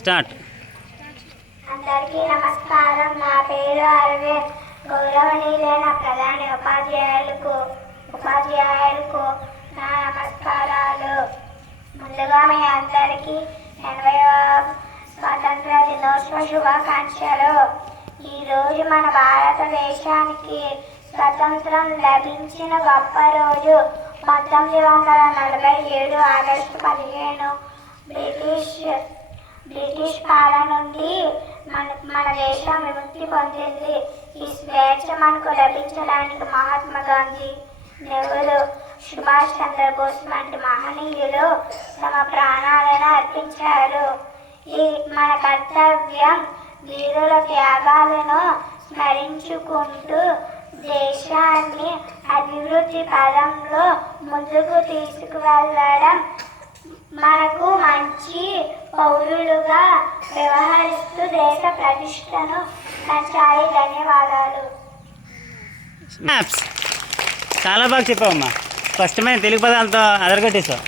Start. అందరికీ నమస్కారం. నా పేరు అరవింద్. గౌరవనీయులైన ప్రధాన ఉపాధ్యాయులకు నా నమస్కారాలు. ముందుగా మీ అందరికీ 80వ స్వాతంత్ర దినోత్సవ శుభాకాంక్షలు. ఈరోజు మన భారతదేశానికి స్వతంత్రం లభించిన గొప్ప రోజు. 1947 ఆగస్టు 15 బ్రిటిష్ పాలన నుండి మన దేశం విముక్తి పొందింది. ఈ స్వేచ్ఛ మనకు లభించడానికి మహాత్మా గాంధీ, నెహ్రూ, సుభాష్ చంద్రబోస్ వంటి మహనీయులు తమ ప్రాణాలను అర్పించారు. ఈ మన కర్తవ్యం వీరుల త్యాగాలను స్మరించుకుంటూ దేశాన్ని అభివృద్ధి పదంలో ముందుకు తీసుకువెళ్ళడం, మనకు మంచి పౌరులుగా వ్యవహరిస్తూ దేశ ప్రతిష్టను పెంచాలి. ధన్యవాదాలు. చాలా బాగా చెప్పావమ్మా. స్పష్టమైన తెలుగు పదాలతో అదరగొట్టేశావు.